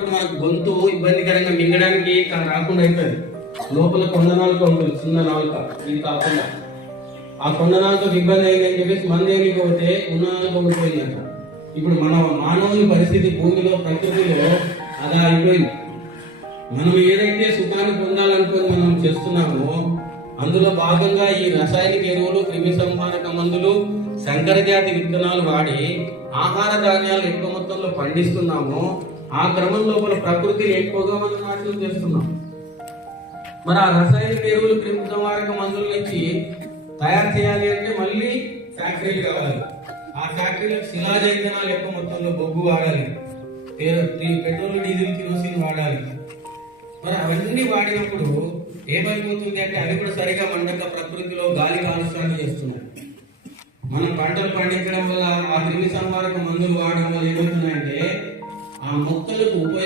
మనకు గొంతు ఇబ్బందికరంగా మింగడానికి రాకుండా అవుతుంది. లోపల కొండ నాలుక ఉంటుంది, చిన్న నాలుక, ఇది కాకుండా ఆ కొండ నాలుకకు ఇబ్బంది అయిందని చెప్పేసి మంది ఏమికపోతే ఉన్న నాలుక ఉండిపోయిందంట. ఇప్పుడు మన మానవుని పరిస్థితి భూమిలో ప్రకృతిలో అలా అయిపోయింది. మనం ఏదైతే సుఖాన్ని పొందాలనుకుని మనం చేస్తున్నామో అందులో భాగంగా ఈ రసాయనిక ఎరువులు, క్రిమి సంహారక మందులు, సంకర జాతి విత్తనాలు వాడి ఆహార ధాన్యాలు ఎక్కువ మొత్తంలో పండిస్తున్నామో ఆ క్రమం లోపల ప్రకృతిని ఎక్కువగా మనం నాశనం చేస్తున్నాం. మరి ఆ రసాయనిక ఎరువులు, క్రిమి సంహారక మందుల నుంచి తయారు చేయాలి అంటే మళ్ళీ ఫ్యాక్టరీలు కావాలి. ఆ ఫ్యాక్టరీలకు శిలాజ ఇంధనాలు ఎక్కువ మొత్తంలో బొగ్గు వాడాలి, పెట్రోల్, డీజిల్, కిరోసిన్ వాడాలి. మరి అవన్నీ వాడినప్పుడు ఏమైపోతుంది అంటే అవి కూడా సరిగా మండక ప్రకృతిలో గాలి కాలుష్యాన్ని చేస్తున్నాయి. మనం పంటలు పండించడం వల్ల ఆ క్రిమి సంహారక మందులు వాడడం వల్ల ఏమవుతుందంటే ఆ మొక్కలకు